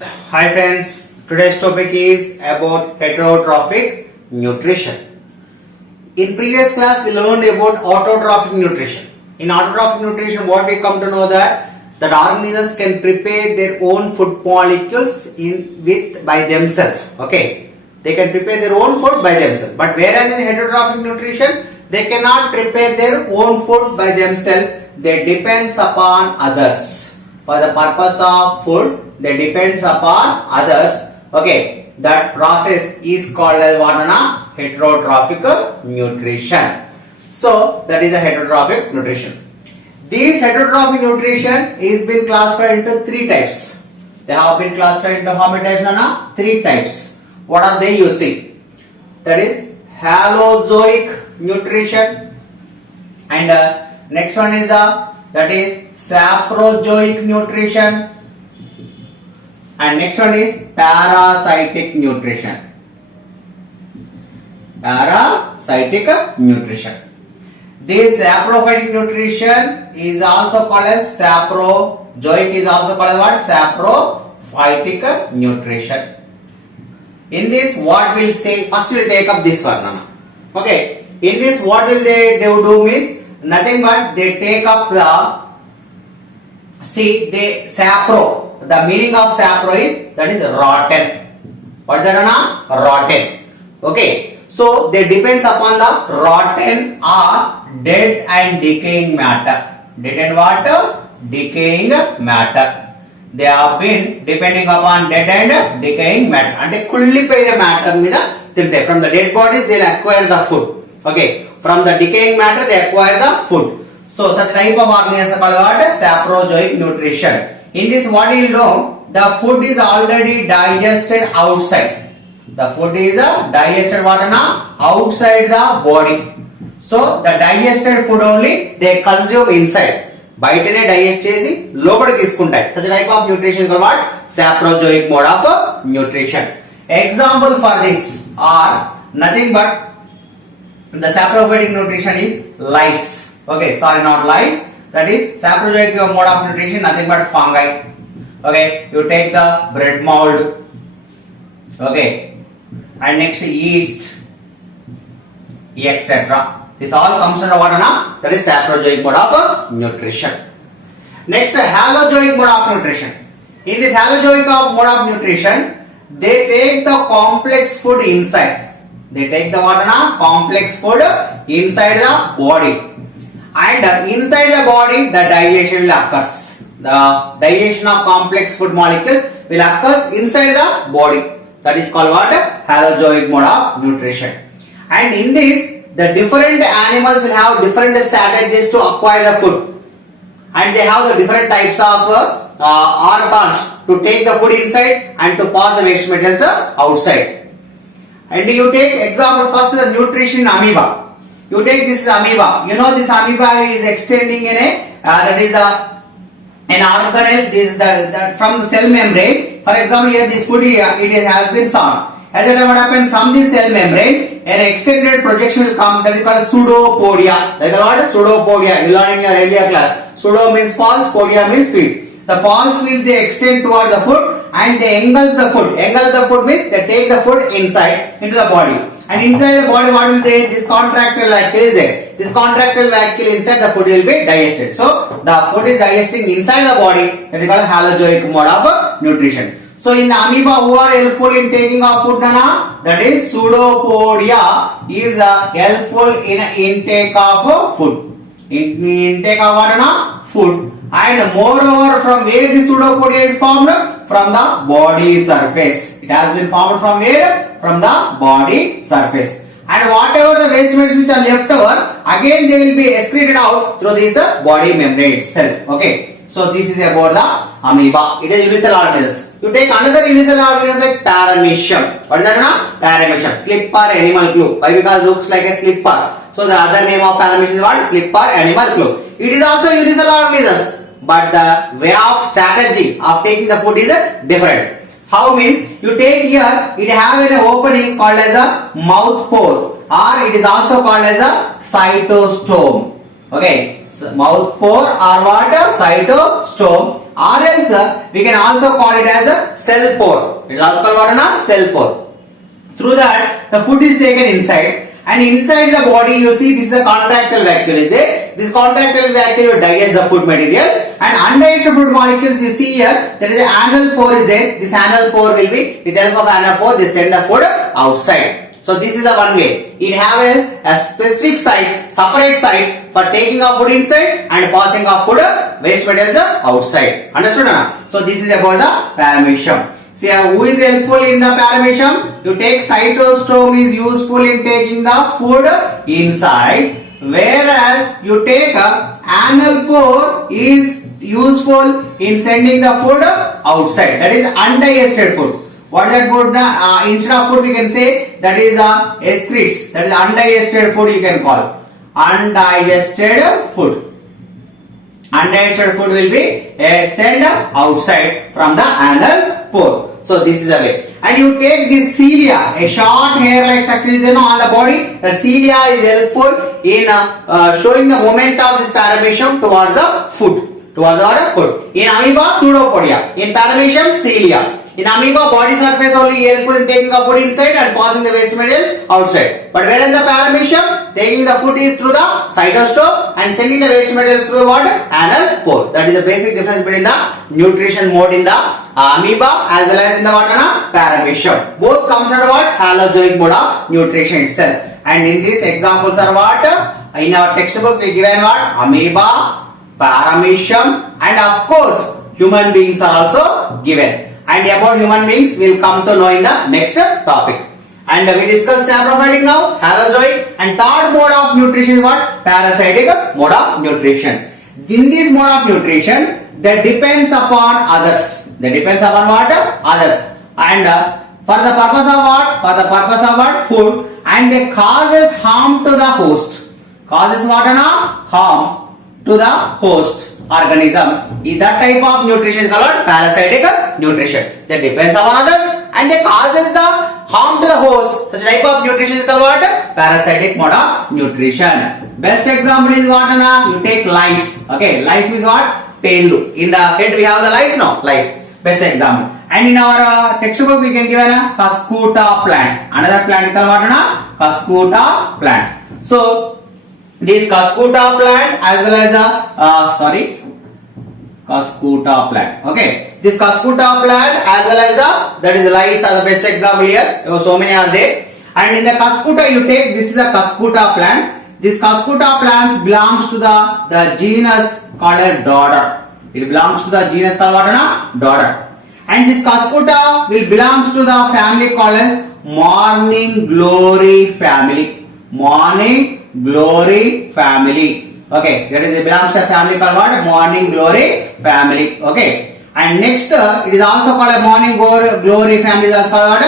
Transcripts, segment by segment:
Hi friends, today's topic is about heterotrophic nutrition. In previous class we learned about autotrophic nutrition. In autotrophic nutrition what we come to know that organisms can prepare their own food molecules by themselves. Okay, they can prepare their own food by themselves. But whereas in heterotrophic nutrition they cannot prepare their own food by themselves. They depends upon others. For the purpose of food, they depends upon others. Okay, that process is called as what? Heterotrophic nutrition. So that is a heterotrophic nutrition. This heterotrophic nutrition is been classified into three types. They have been classified into how many types? Three types. What are they, you see? That is halozoic nutrition, and next one is that is saprozoic nutrition, and next one is parasitic nutrition. Parasitic nutrition. This saprophytic nutrition is also called as saprozoic, is also called as what? Saprophytic nutrition. In this, what we'll say, first we'll take up this one. Okay, in this what will they do means nothing but they take up the sapro. The meaning of sapro is that is rotten. What is that? Rotten. Okay, so they depends upon the rotten or dead and decaying matter. Dead and what? Decaying matter. They have been depending upon dead and decaying matter. And kullipoyina matter mida tinte. From the dead bodies they will acquire the food. Okay, from the decaying matter they acquire the food. So such type of organisms are called what? Saprozoic nutrition. In this what you know, the food is already digested outside. The food is digested what? Outside the body. So the digested food only they consume inside. బయటనే digest చేసి లోపలికి తీసుకుంటాయి. Such type of nutrition is called what? Saprozoic mode of nutrition. Example for this are nothing but the saprophytic nutrition is lice. Okay, sorry, not lice. That is saprozoic mode of nutrition, nothing but fungi. Okay, you take the bread mold. Okay, and next yeast, etc. This all comes under what? That is saprozoic mode of nutrition. Next, halozoic mode of nutrition. In this halozoic mode of nutrition, they take the complex food inside. They take the what? Complex food inside the body. And inside the body, the digestion will occur. The digestion of complex food molecules will occur inside the body. That is called what? Halozoic mode of nutrition. And in this, the different animals will have different strategies to acquire the food, and they have the different types of organs to take the food inside and to pass the waste materials outside. And you take example first the nutrition amoeba. You take this amoeba. You know this amoeba is extending in a that is an organelle. This from the cell membrane. For example, here this food it has been sown. At that time what happens, from this cell membrane an extended projection will come, that is called pseudopodia. That is what? Pseudopodia. You learned in your earlier class. Pseudo means false, podia means feed. The false will they extend towards the food and they engulf the food. Engulf the food means they take the food inside into the body. And inside the body what will they? This contractile vacuole is there. This contractile vacuole inside the food will be digested. So the food is digesting inside the body. That is called halozoic mode of nutrition. So in the amoeba who are helpful in taking of food, that is pseudopodia is helpful in intake of food. Intake of what? Food. And moreover, from where the pseudopodia is formed? From the body surface. It has been formed from where? From the body surface. And whatever the waste materials which are left over, again they will be excreted out through this body membrane itself. Okay. So this is about the amoeba. It is unicellular organism. You take another unicellular organism like paramecium. What is that? Paramecium. Slipper animal glue. Why? Because it looks like a slipper. So the other name of paramecium is what? Slipper animal glue. It is also unicellular organism, but the way of strategy of taking the food is different. How means you take here, it have an opening called as a mouth pore, or it is also called as a cytostome. Okay, so mouth pore or what? Cytostome. or else we can also call it as a cell pore. It is also called what na? Cell pore. Through that the food is taken inside, and inside the body you see this is the contractile vacuole is there. This contractile vacuole will digest the food material, and undigested food molecules you see here, there is an anal pore is there. This anal pore will be, with the help of anal pore they send the food outside. So this is the one way. It have a specific site, separate sites for taking of food inside and passing of food waste materials outside. Understood? So this is about the paramecium. See who is helpful in the paramecium? You take cytostome is useful in taking the food inside, whereas you take anal pore is useful in sending the food outside. That is undigested food. What is that food? Instead of food we can say that is excretes. That is undigested food you can call. Undigested food. Undigested food will be sent outside from the anal pore. So this is the way. And you take this cilia, a short hair-like structure is on the body. The cilia is helpful in showing the movement of this paramecium towards the food. Towards the food. In amoeba, pseudopodia. In paramecium, cilia. In amoeba, body surface only helpful in taking the food inside and passing the waste material outside. But whereas the paramecium, taking the food is through the cytostome and sending the waste materials through what? Anal pore. That is the basic difference between the nutrition mode in the amoeba as well as in the what? Paramecium. Both comes under what? Halozoic mode of nutrition itself. And in these examples are what? In our textbook we given what? Amoeba, paramecium, and of course human beings are also given. And about human beings we will come to know in the next topic. And we discussed saprophytic now, halozoic, and third mode of nutrition is what? Parasitic mode of nutrition. In this mode of nutrition, that depends upon others. That depends upon what? Others. And for the purpose of what? For the purpose of what? Food. And they causes harm to the host. Causes what? Harm to the host organism. That type of nutrition is called parasitic nutrition. That depends upon others and they causes the harm to the host. Such type of nutrition is called what? Parasitic mode of nutrition. Best example is what? You take lice. Okay, lice is what? Painlu. In the head we have the lice, no? Lice. Best example. And in our textbook we can give a Cuscuta plant. Another plant is called what? Cuscuta plant. So this Cuscuta plant as well as Cuscuta plant. Okay, this Cuscuta plant as well as that is lice are the best example here. So many are there. And in the Cuscuta you take, this is a Cuscuta plant. This Cuscuta plants belongs to the genus called Dodder. It belongs to the genus called what? Dodder. And this Cuscuta will belongs to the family called Morning Glory family. Morning Glory family. Okay, that is it belongs to a family called what? Morning Glory family. Okay, and next it is also called a Morning Glory family. Is also called what?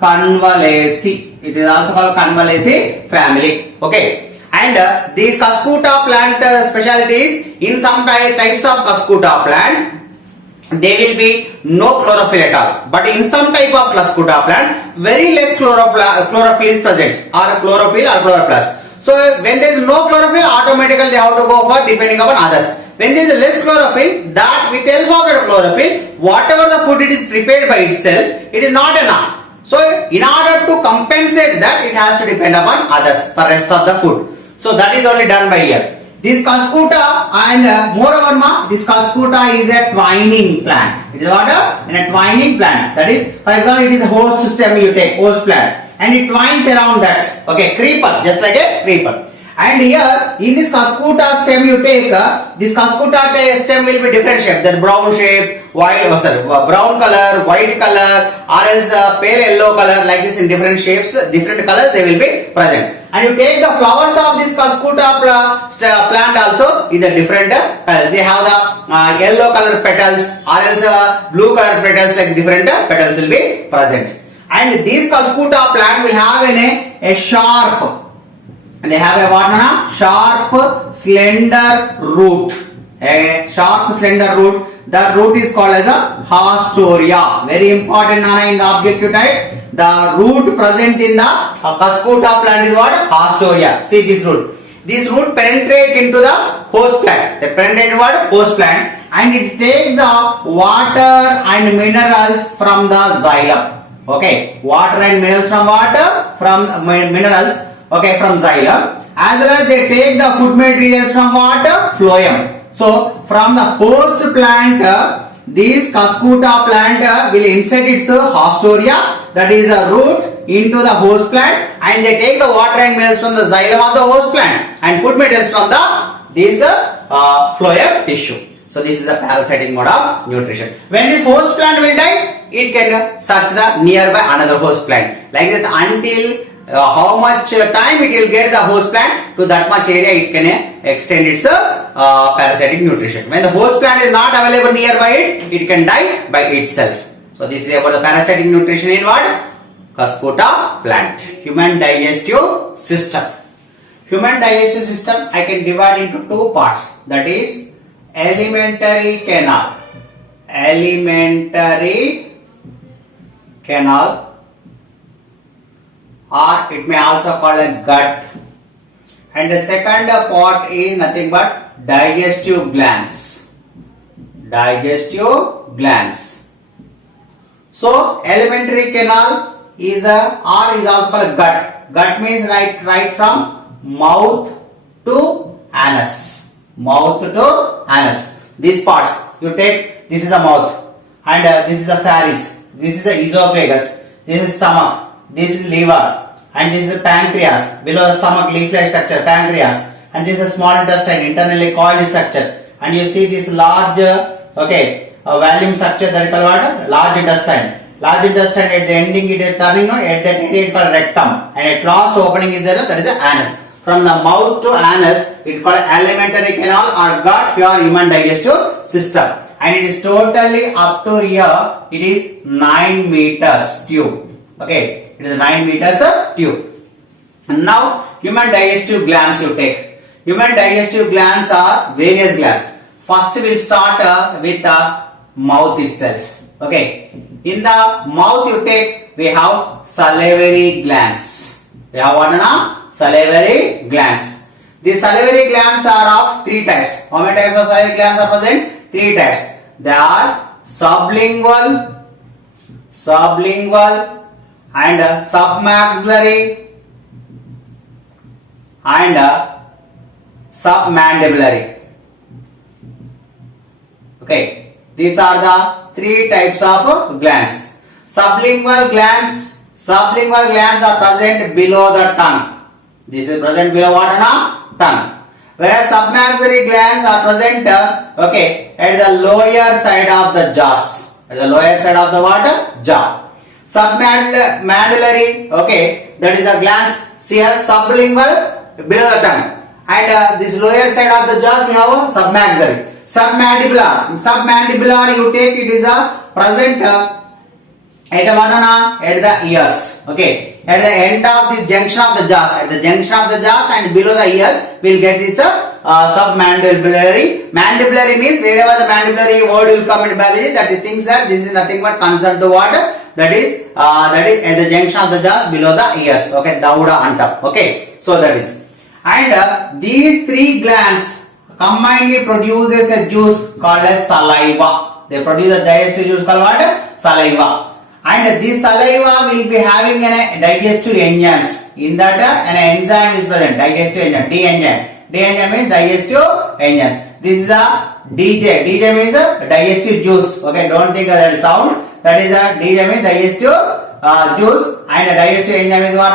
Convallaceae. It is also called Convallaceae family. Okay, and these Cuscuta plant specialties, in some types of Cuscuta plant there will be no chlorophyll at all, but in some type of Cuscuta plants very less chlorophyll is present, or chlorophyll or chloroplast. So when there is no chlorophyll, automatically they have to go for depending upon others. When there is less chlorophyll, that with help of chlorophyll, whatever the food it is prepared by itself, it is not enough. So in order to compensate that, it has to depend upon others for rest of the food. So that is only done by here. This Cuscuta and moreover, this Cuscuta is a twining plant. It is what? In a twining plant. That is, for example, it is a host stem you take, host plant. And it twines around that. Okay, creeper, just like a creeper. And here, in this Cuscuta stem you take, this Cuscuta stem will be different shape. That brown shape, brown color, white color, or else pale yellow color, like this in different shapes, different colors they will be present. And you take the flowers of this Cuscuta plant also is a different color. They have the yellow color petals, or else blue color petals, like different petals will be present. And this Cuscuta plant will have a sharp, they have a what? Sharp slender root. A sharp slender root. That root is called as a hastoria. Very important in the objective type. The root present in the Cuscuta plant is what? Hastoria. See this root. This root penetrate into the host plant. They penetrate what? Host plant. and it takes the water and minerals from the xylem. Okay, water and minerals from water, from minerals, okay, from xylem, as well as they take the food materials from water, phloem. So from the host plant, this Cuscuta plant will insert its haustoria, that is a root, into the host plant, and they take the water and minerals from the xylem of the host plant and food materials from the this phloem tissue. So this is the parasitic mode of nutrition. When this host plant will die, it can search the nearby another host plant. Like this, until how much time it will get the host plant, to that much area it can extend its parasitic nutrition. When the host plant is not available nearby it can die by itself. So this is about the parasitic nutrition in what? Cuscuta plant. Human digestive system. Human digestive system I can divide into two parts. That is alimentary canal. Alimentary canal, or it may also call a gut. And the second part is nothing but digestive glands. Digestive glands. So alimentary canal is a, or is also called a gut. Gut means right from mouth to anus. Mouth to anus. These parts you take. This is the mouth, and this is the pharynx. This is the esophagus. This is stomach. This is liver, and this is the pancreas. Below the stomach, leaf-like structure, pancreas, and this is small intestine, internally coiled structure. And you see this large, volume structure that is called what? Large intestine. Large intestine at the ending it is turning at that area it is called rectum, and at last opening is there, that is the anus. From the mouth to anus, it is called alimentary canal or gut, your human digestive system. And it is totally up to here, it is 9 meters tube. Okay, it is 9 meters tube. And now human digestive glands you take. Human digestive glands are various glands. First we will start with the mouth itself. Okay, in the mouth you take, we have salivary glands. We have what now? Salivary glands. These salivary glands are of 3 types. How many types of salivary glands are present? 3 types. They are sublingual, and submaxillary, and submandibulary. Okay, these are the 3 types of glands. Sublingual glands are present below the tongue. This is present below what now? Tongue. Whereas submaxillary glands are present at the lower side of the jaws. At the lower side of the what? Jaw. Submedullary, that is a glands here, sublingual below the tongue. And this lower side of the jaws we have submaxillary. Submandibular you take, it is a present at the ears. Okay. At the end of this junction of the jaws, and below the ears, we will get this submandibulary. Mandibulary means wherever the mandibulary word will come in biology, that it thinks that this is nothing but concerned to what? That is at the junction of the jaws below the ears. Okay, dauda on top. Okay, so that is. And these 3 glands combinedly produces a juice called as saliva. They produce a digestive juice called what? Saliva. And this saliva will be having a digestive enzymes. In that an enzyme is present, digestive enzyme, D enzyme. D enzyme means digestive enzymes. This is a DJ. DJ means a digestive juice. Okay, don't think of that sound. That is a DJ means digestive juice, and a digestive enzyme is what?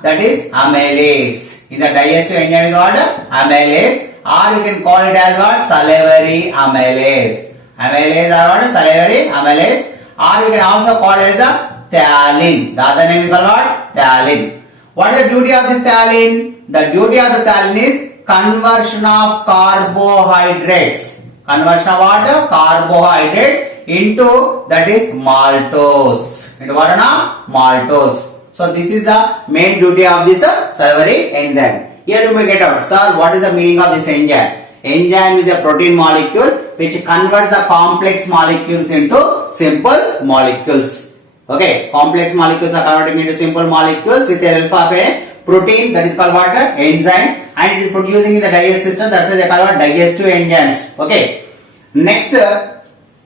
That is amylase. In the digestive enzyme is what? Amylase, or you can call it as what? Salivary amylase. Amylase or what? Salivary amylase. Or we can also call it as a phthalate. The other name is called what? Phthalate. What is the duty of this phthalate? The duty of the phthalate is conversion of carbohydrates. Conversion of what? Carbohydrate into, that is, maltose. Into what? Maltose. So this is the main duty of this salivary enzyme. Here you may get out, sir, what is the meaning of this enzyme? Enzyme is a protein molecule which converts the complex molecules into simple molecules. Okay, complex molecules are converting into simple molecules with the help of a protein, that is called what? Enzyme, and it is producing in the digestive system. That's why they call it digestive enzymes. Okay. Next,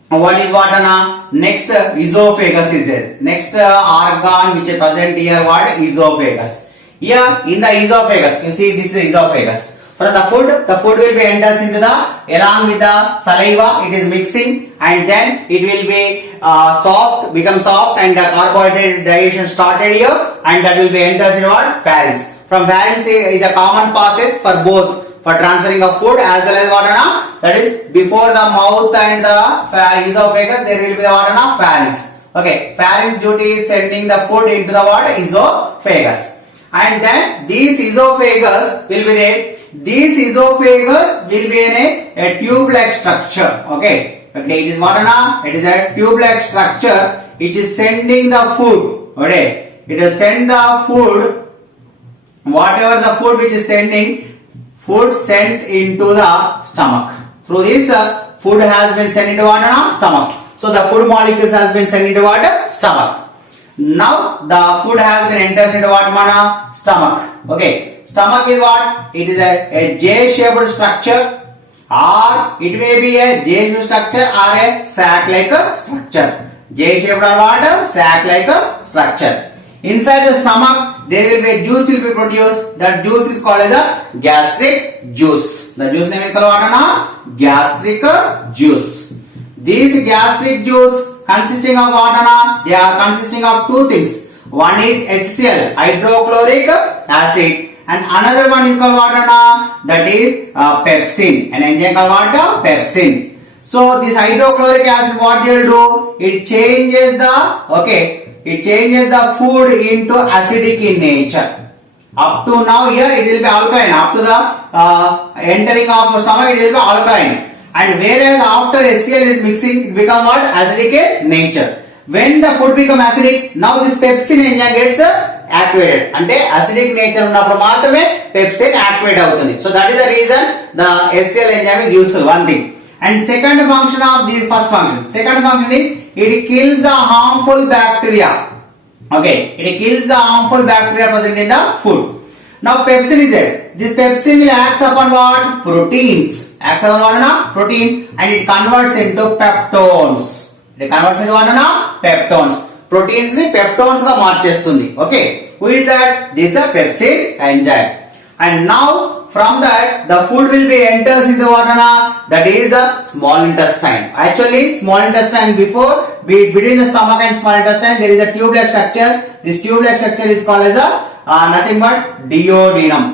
what is what Anna? Next, esophagus is there. Next organ which is present here, what? Esophagus. Here in the esophagus, you see this is esophagus. For the food will be enters into the, along with the saliva, it is mixing, and then it will be soft, become soft, and the carbohydrate digestion started here, and that will be enters into what? Pharynx. From pharynx is a common process for both, for transferring of food as well as what Anna? That is before the mouth and the esophagus, there will be the what Anna? Pharynx. Okay, pharynx duty is sending the food into the what? Esophagus. And then this esophagus will be there. This esophagus will be in a tube-like structure. Okay, it is what Anna? It is a tube-like structure which is sending the food. Okay, it will send the food. Whatever the food which is sending, food sends into the stomach. Through this, food has been sent into what? Stomach. So the food molecules has been sent into what? Stomach. Now the food has been enters into what? Mana? Stomach. Okay. Stomach is what? It is a J-shaped structure, or it may be a J-shaped structure or a sac-like structure. J-shaped or what? Sac-like structure. Inside the stomach, there will be a juice will be produced. That juice is called as a gastric juice. The juice name is called what? Gastric juice. This gastric juice consisting of what? They are consisting of two things. One is HCl, hydrochloric acid. And another one is called what? That is pepsin. An enzyme called what? Pepsin. So this hydrochloric acid, what they will do? It changes the food into acidic in nature. Up to now here it will be alkaline. Up to the entering of stomach it will be alkaline. And whereas after HCl is mixing, it becomes what? Acidic in nature. When the food becomes acidic, now this pepsin enzyme gets activated. And acidic nature ఉన్నప్పుడు మాత్రమే pepsin activate అవుతుంది. So that is the reason the HCl enzyme is useful. One thing. And second function of this first function. Second function is it kills the harmful bacteria. Okay, it kills the harmful bacteria present in the food. Now pepsin is there. This pepsin will acts upon what? Proteins. Acts upon what? Proteins, and it converts into peptones. It converts into what? Peptones. Proteins ni peptones ga marchestundi. Okay, who is that? This is a pepsin enzyme. And now from that the food will be enters into what? That is the small intestine. Actually small intestine between the stomach and small intestine there is a tube-like structure. This tube-like structure is called as a nothing but duodenum.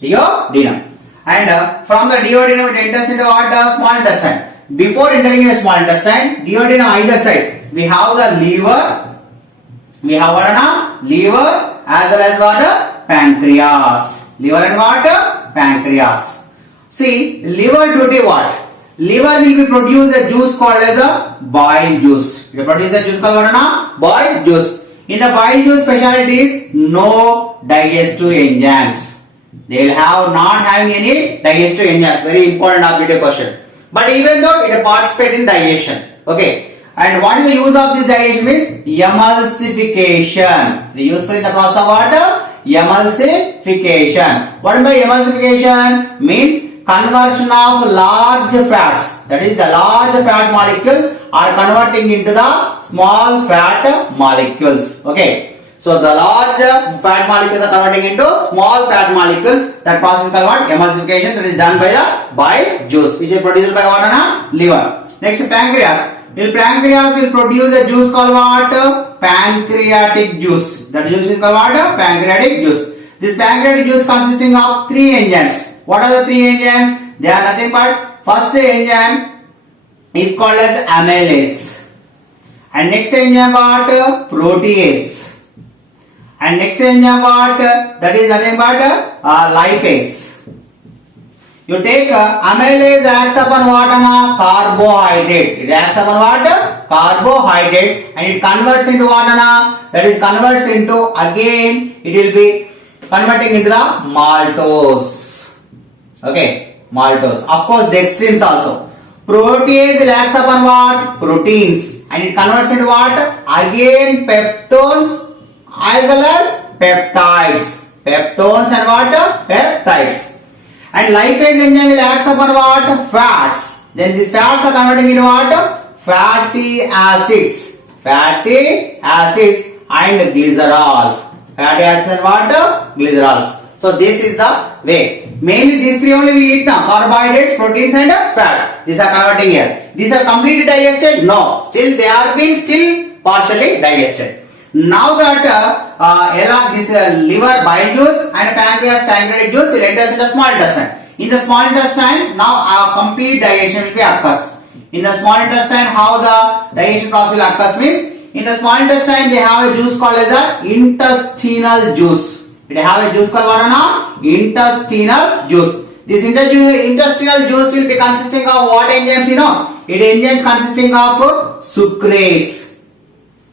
Duodenum. And from the duodenum it enters into what? Small intestine. Before entering into small intestine, duodenum either side we have the liver. We have what? Liver as well as what? Pancreas. Liver and what? Pancreas. See, liver duty what? Liver will be produce a juice called as a bile juice. It will produce a juice called what? Bile juice. In the bile juice specialty is no digestive enzymes. They will have not having any digestive enzymes. Very important objective question. But even though it participates in digestion. Okay. And what is the use of this digestion is emulsification. The useful in the process of what? Emulsification. What is by emulsification? Means conversion of large fats. That is the large fat molecules are converting into the small fat molecules. Okay. So the large fat molecules are converting into small fat molecules. That process is called what? Emulsification. That is done by the bile juice, which is produced by what? Liver. Next, pancreas. Pancreas will produce a juice called what? Pancreatic juice. That juice is called what? Pancreatic juice. This pancreatic juice consisting of three enzymes. What are the three enzymes? They are nothing but first enzyme is called as amylase. And next enzyme what? Protease. And next enzyme what? That is nothing but lipase. You take amylase acts upon what? Carbohydrates. It acts upon what? Carbohydrates, and it converts into what? That is converts into, again it will be converting into the maltose. Okay, maltose. Of course dextrins also. Protease acts upon what? Proteins, and it converts into what? Again peptones as well as peptides. Peptones and what? Peptides. And lipase enzyme will act upon what? Fats. Then these fats are converting into what? Fatty acids. Fatty acids and glycerols. Fatty acids and what? Glycerols. So this is the way. Mainly these three only we eat now. Carbohydrates, proteins and fats. These are converting here. These are completely digested? No. Still they are being still partially digested. Now that this liver bile juice and pancreas pancreatic juice will enter in the small intestine. In the small intestine, now complete digestion will be occurs. In the small intestine, how the digestion process will occurs means, in the small intestine they have a juice called as a intestinal juice. They have a juice called what now? Intestinal juice. This intestinal juice will be consisting of what enzymes you know? It enzymes consisting of sucrase.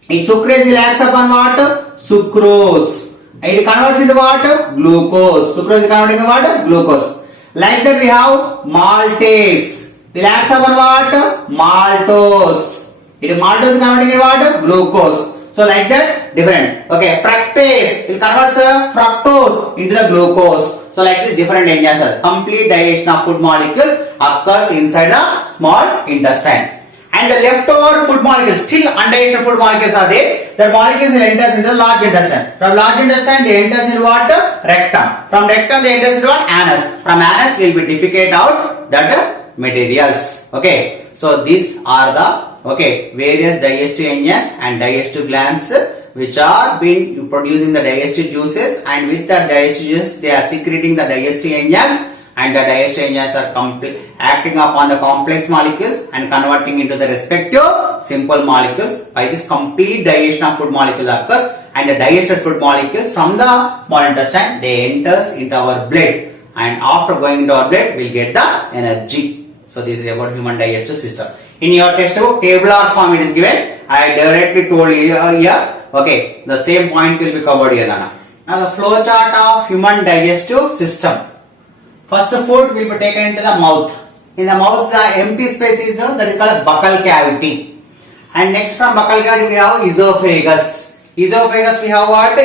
In sucrase will act upon what? Sucrose. It converts into what? Glucose. Sucrose is converting into what? Glucose. Like that we have maltase. Will act upon what? Maltose. Maltose is converting into what? Glucose. So like that different. Okay, fructase will convert fructose into the glucose. So like this different enzymes. Complete digestion of food molecules occurs inside the small intestine. And the leftover food molecules, still undigested food molecules are there. The molecules will enter into the large intestine. From large intestine they enter into what? Rectum. From rectum they enter into what? Anus. From anus will be defecate out that materials. Okay. So these are the various digestive enzymes and digestive glands which are being producing the digestive juices, and with the digestive juices they are secreting the digestive enzymes, and the digestive enzymes are acting upon the complex molecules and converting into the respective simple molecules. By this complete digestion of food molecule occurs, and the digested food molecules from the small intestine they enters into our blood, and after going into our blood we'll get the energy. So this is about human digestive system. In your textbook tabular form it is given. I directly told you here. Okay, the same points will be covered here. Now the flow chart of human digestive system. First food will be taken into the mouth. In the mouth the empty space is there, that is called buccal cavity. And next from buccal cavity we have esophagus. Esophagus we have what?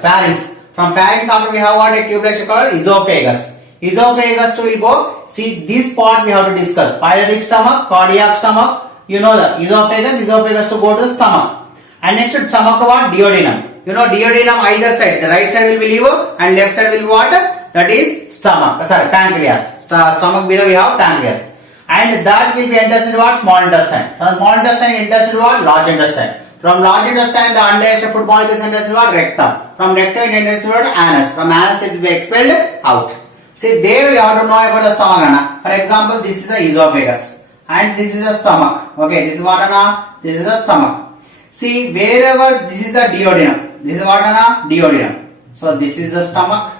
Pharynx. From pharynx after we have what? A tube like called esophagus. Esophagus will go. See this part we have to discuss. Pyloric stomach, cardiac stomach. You know the esophagus to go to the stomach. And next to stomach what? Duodenum. You know duodenum either side. The right side will be liver and left side will be what? That is stomach. Pancreas. Stomach below we have pancreas. And that will be enters into what? Small intestine. From small intestine enters into what? Large intestine. From large intestine the undigested food molecules enters into what? Rectum. From rectum it enters into what? Anus. From anus it will be expelled out. See there we have to know about the stomach. For example, this is a esophagus and this is a stomach. Okay, this is what? This is a stomach. See wherever this is a duodenum. This is what? Duodenum. So this is the stomach.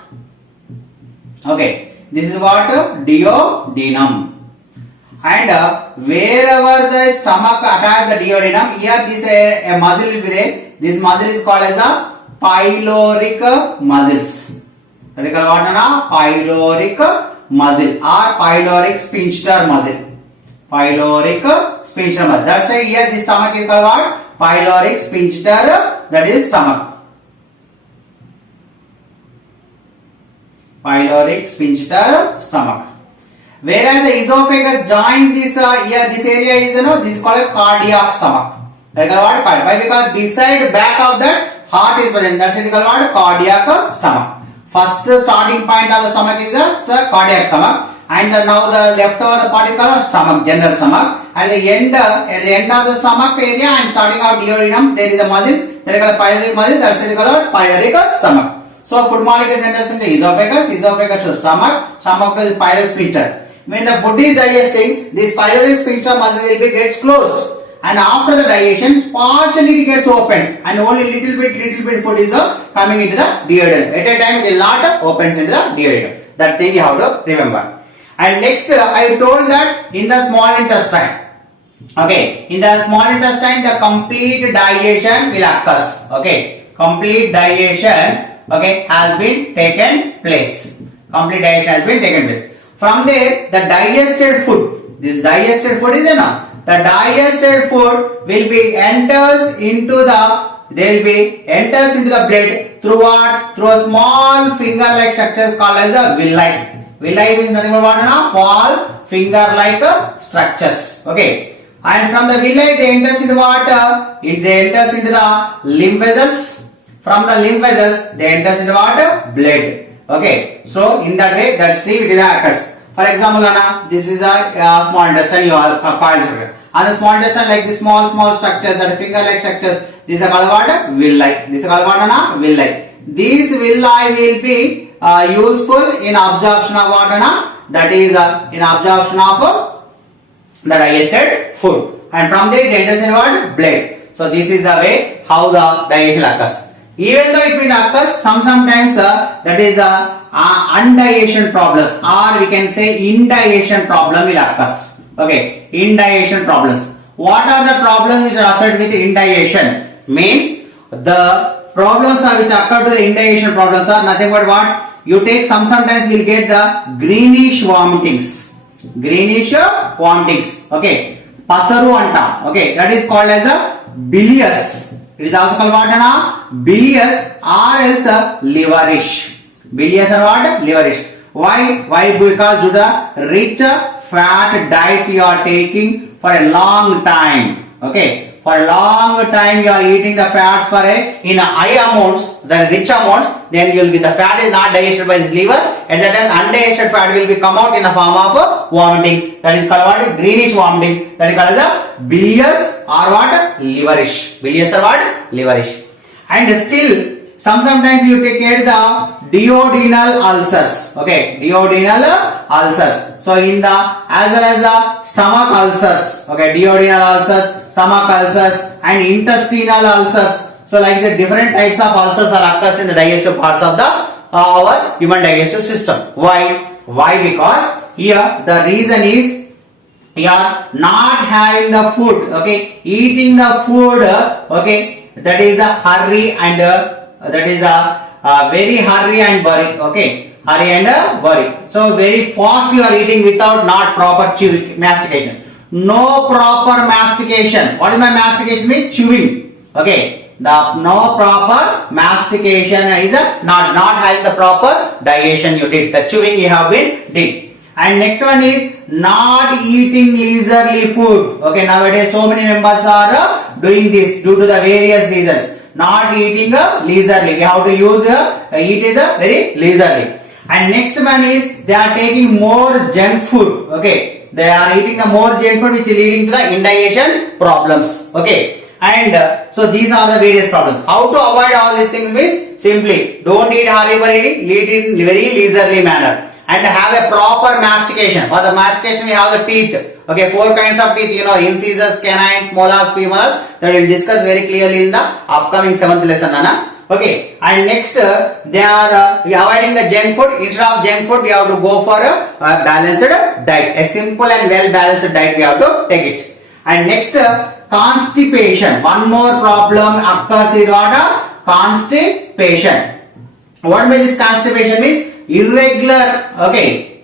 Okay, this is what? Duodenum. And wherever the stomach attacks the duodenum, here this a muscle will be there. This muscle is called as a pyloric muscles. That is called what? Pyloric muscle or pyloric sphincter muscle. Pyloric sphincter muscle. That's why here this stomach is called what? Pyloric sphincter. That is stomach. Pyloric sphincter stomach. Whereas the esophagus join this here, this area is this is called a cardiac stomach. That is called what? Why? Because beside back of that heart is present. That's it called what? Cardiac stomach. First starting point of the stomach is the cardiac stomach, and now the leftover part is called stomach, general stomach. At the end of the stomach area and starting out duodenum, there is a muscle. That is called pyloric muscle. That's it called pyloric stomach. So food molecules enters into esophagus to stomach, stomach to pyloric sphincter. When the food is digesting, this pyloric sphincter muscle will be gets closed, and after the digestion, partially it gets opened, and only little bit food is coming into the duodenum. At a time, it will not opens into the duodenum. That thing you have to remember. And next, I told that in the small intestine. Okay, in the small intestine, the complete digestion will occur. Okay, complete digestion. Okay, has been taken place. Complete digestion has been taken place. From there, the digested food. This digested food is enough. The digested food will be enters into the blood through what? Through a small finger-like structure called as a villi. Villi means nothing but what? Fall finger-like structures. Okay. And from the villi they enters into what? They enters into the lymph vessels. From the lymph vessels they enters into what? Blood. Okay. So in that way that stream it occurs. For example, Anna, this is a small intestine. You are called. And the small intestine like this small structures, that finger-like structures. These are called what? Villi. This is called what? Anna? Villi. These villi will be useful in absorption of what? Anna? That is in absorption of the digested food, and from there it enters in what? Blood. So this is the way how the digestion occurs. Even though it will occur sometimes that is undigestion problems, or we can say indigestion problem will occur. Okay, indigestion problems. What are the problems which are associated with indigestion? Means the problems which occur to the indigestion problems are nothing but what? You take sometimes you will get the greenish vomitings. Greenish vomitings. Okay. Pasaru anta. Okay. That is called as a bilious. It is also called what? Bilious or else liverish. Bilious or what? Liverish. Why? Because due to the rich fat diet you are taking for a long time. Okay. For a long time you are eating the fats in high amounts, the rich amounts, then you will be the fat is not digested by this liver. At that time undigested fat will be come out in the form of vomitings. That is called what? Greenish vomitings. That is called as a bilious or what? Liverish. Bilious or what? Liverish. And still sometimes you take care the duodenal ulcers. Okay, duodenal ulcers. So in the as well as the stomach ulcers. Okay, duodenal ulcers, stomach ulcers, and intestinal ulcers. So like the different types of ulcers are occurs in the digestive parts of the our human digestive system. Why? Because here the reason is we are not having the food. Okay, eating the food. Okay, that is a hurry and that is a very hurry and worry. Okay, hurry and worry. So very fast you are eating without not proper mastication. No proper mastication. What is my mastication mean? Chewing. Okay. The no proper mastication is not having the proper digestion you did. The chewing you have been did. And next one is not eating leisurely food. Okay. Nowadays so many members are doing this due to the various reasons. Not eating leisurely. We have to use eat is very leisurely. And next one is they are taking more junk food. Okay. They are eating the more junk food which is leading to the indigestion problems. Okay. And so these are the various problems. How to avoid all these things is simply don't eat hurry, eat in very leisurely manner. And have a proper mastication. For the mastication we have the teeth. Okay, 4 kinds of teeth, you know, incisors, canines, molars, premolars. That we will discuss very clearly in the upcoming 7th lesson, Nana. Okay, and next they are avoiding the junk food. Instead of junk food we have to go for a balanced diet. A simple and well balanced diet we have to take it. And next constipation. One more problem occurs in what? Constipation. What means this constipation means? Irregular. Okay.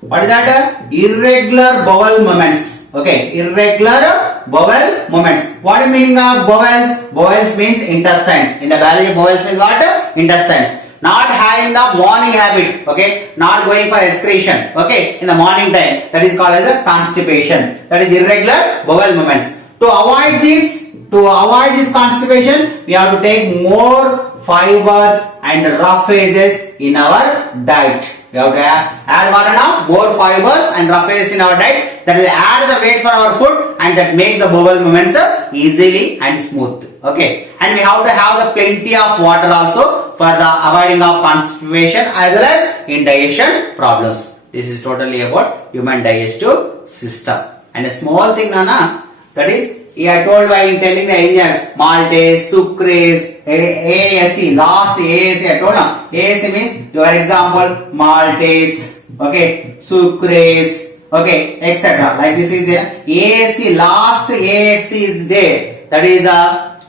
What is that? Irregular bowel movements. Okay. Irregular bowel movements. What is the meaning of bowels? Bowels means intestines. In the biology, bowels means what? Intestines. Not having the morning habit. Okay. Not going for excretion. Okay. In the morning time. That is called as a constipation. That is irregular bowel movements. To avoid this constipation, we have to take more fibers and roughages in our diet. We have to add what enough? More fibers and roughages in our diet. That will add the weight for our food and that make the bowel movements easily and smooth. Okay. And we have to have the plenty of water also for the avoiding of constipation as well as indigestion problems. This is totally about human digestive system. And a small thing, Nana, that is, I told while telling the enzymes, maltase, sucrase, AAC, last AAC, I told now, AAC means your example, maltase, okay, sucrase, okay, etc. Like this is there. AAC, last AAC is there. That is a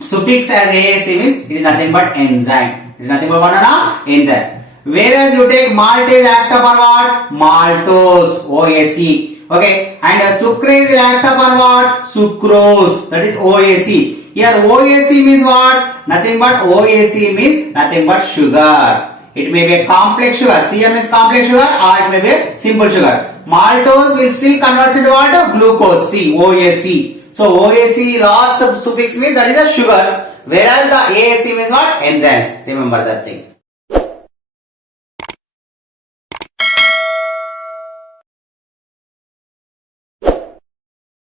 suffix as AAC means it is nothing but enzyme. It is nothing but what? Enzyme. Whereas you take maltase act upon what? Maltose, OAC. Okay, and sucrase will act upon what? Sucrose. That is OAC. Here OAC means what? Nothing but OAC means nothing but sugar. It may be a complex sugar. CM is complex sugar or it may be a simple sugar. Maltose will still convert into what? Glucose. C. OAC. So OAC last suffix means that is a sugars. Whereas the AAC means what? Enzymes. Remember that thing.